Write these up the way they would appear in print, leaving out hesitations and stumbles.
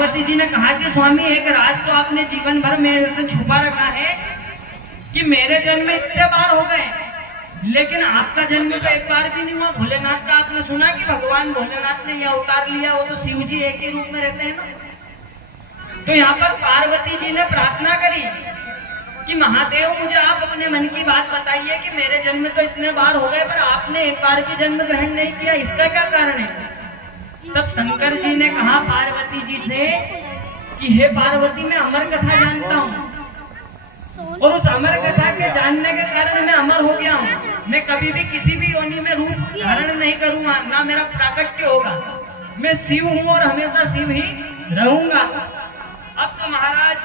पार्वती जी ने कहा कि स्वामी एक राज तो आपने जीवन भर मेरे से छुपा रखा है कि मेरे जन्म में इतने बार हो गए, लेकिन आपका जन्म तो एक बार भी नहीं हुआ। भोलेनाथ का आपने सुना कि भगवान भोलेनाथ ने यह अवतार लिया, वो तो शिव जी एक ही रूप में रहते हैं ना। तो यहाँ पर पार्वती जी ने प्रार्थना करी कि महादेव मुझे आप अपने मन की बात बताइए कि मेरे जन्म तो इतने बार हो गए पर आपने एक बार भी जन्म ग्रहण नहीं किया, इसका क्या कारण है। तब शंकर जी ने कहा पार्वती जी से कि हे पार्वती, मैं अमर कथा जानता हूँ और उस अमर कथा के जानने के कारण मैं अमर हो गया हूँ। मैं कभी भी किसी भी योनि में रूप धारण नहीं करूंगा, ना मेरा प्राकट्य होगा। मैं शिव हूँ और हमेशा शिव ही रहूंगा। अब तो महाराज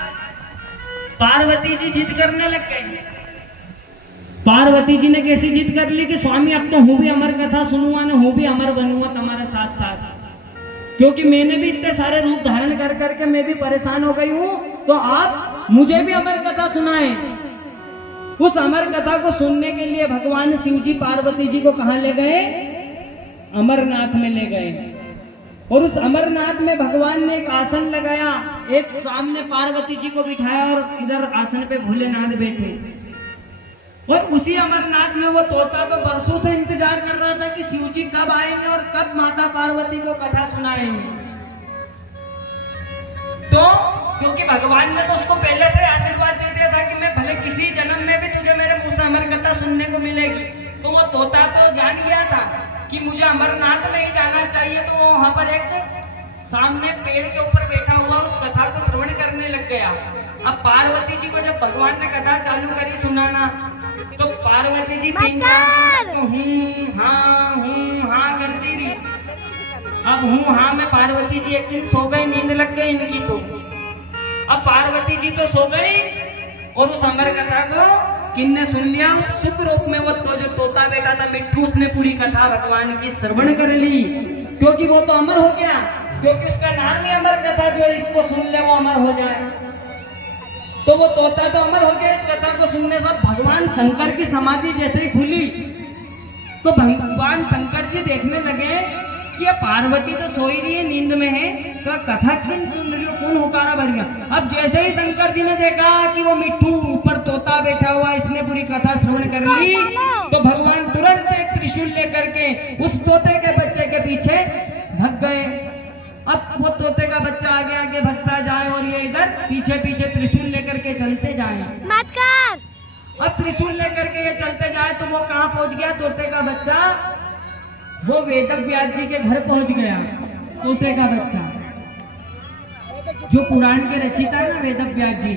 पार्वती जी जिद करने लग गई। पार्वती जी ने कैसी जिद कर ली कि स्वामी अब तो हूँ भी अमर कथा सुनूंगा ना, हूँ भी अमर बनूंगा तुम्हारे साथ साथ, क्योंकि मैंने भी इतने सारे रूप धारण कर करके मैं भी परेशान हो गई हूँ, तो आप मुझे भी अमर कथा सुनाएं। उस अमर कथा को सुनने के लिए भगवान शिव जी पार्वती जी को कहां ले गए? अमरनाथ में ले गए। और उस अमरनाथ में भगवान ने एक आसन लगाया, एक सामने पार्वती जी को बिठाया और इधर आसन पे भोलेनाथ बैठे। और उसी अमरनाथ में वो तोता तो बरसों से इंतजार कर रहा था कि शिव जी कब आएंगे और कब माता पार्वती को कथा सुनाएंगे। तो क्योंकि भगवान ने तो उसको पहले से आशीर्वाद दे दिया था कि मैं भले किसी जन्म में भी तुझे मेरे मुंह से अमर कथा सुनने को मिलेगी, तो वो तोता तो जान गया था कि मुझे अमरनाथ में ही जाना चाहिए। तो वो वहां पर एक सामने पेड़ के ऊपर बैठा हुआ उस कथा को श्रवण करने लग गया। अब पार्वती जी को जब भगवान ने कथा चालू करी सुनाना, तो पार्वती जी 3 बार हूँ हाँ करती रही। अब हूँ हाँ में पार्वती जी एक दिन सो गई, नींद लग गई इनकी। तो अब पार्वती जी तो सो गई और उस अमर कथा को किन्ने सुन लिया। उस सुख रूप में वो तो जो तोता बेटा था मिट्ठू, उसने पूरी कथा भगवान की श्रवण कर ली, क्योंकि वो तो अमर हो गया, क्योंकि उसका नाम ही अमर कथा, जो इसको सुन ले वो अमर हो जाए। तो वो तोता तो अमर हो गया इस कथा को सुनने से। भगवान शंकर की समाधि जैसे ही खुली तो भगवान शंकर जी देखने लगे कि पार्वती तो सोई रही है, नींद में है, तो कथा किन सुन रही हो, कौन हुकारा भर गया। अब जैसे ही शंकर जी ने देखा कि वो मिट्ठू ऊपर तोता बैठा हुआ, इसने पूरी कथा श्रवण कर ली, तो भगवान तुरंत एक त्रिशूल लेकर के उस तोते के बच्चे के पीछे भाग गए। अब वो तोते का बच्चा आगे आगे भगता जाए और ये इधर पीछे पीछे त्रिशूल लेकर के चलते जाए। अब त्रिशूल लेकर के ये चलते जाए तो वो कहाँ पहुंच गया? तोते का बच्चा वो वेदव्यास जी के घर पहुंच गया। तोते का बच्चा जो पुराण के रचिता है ना वेदव्यास जी,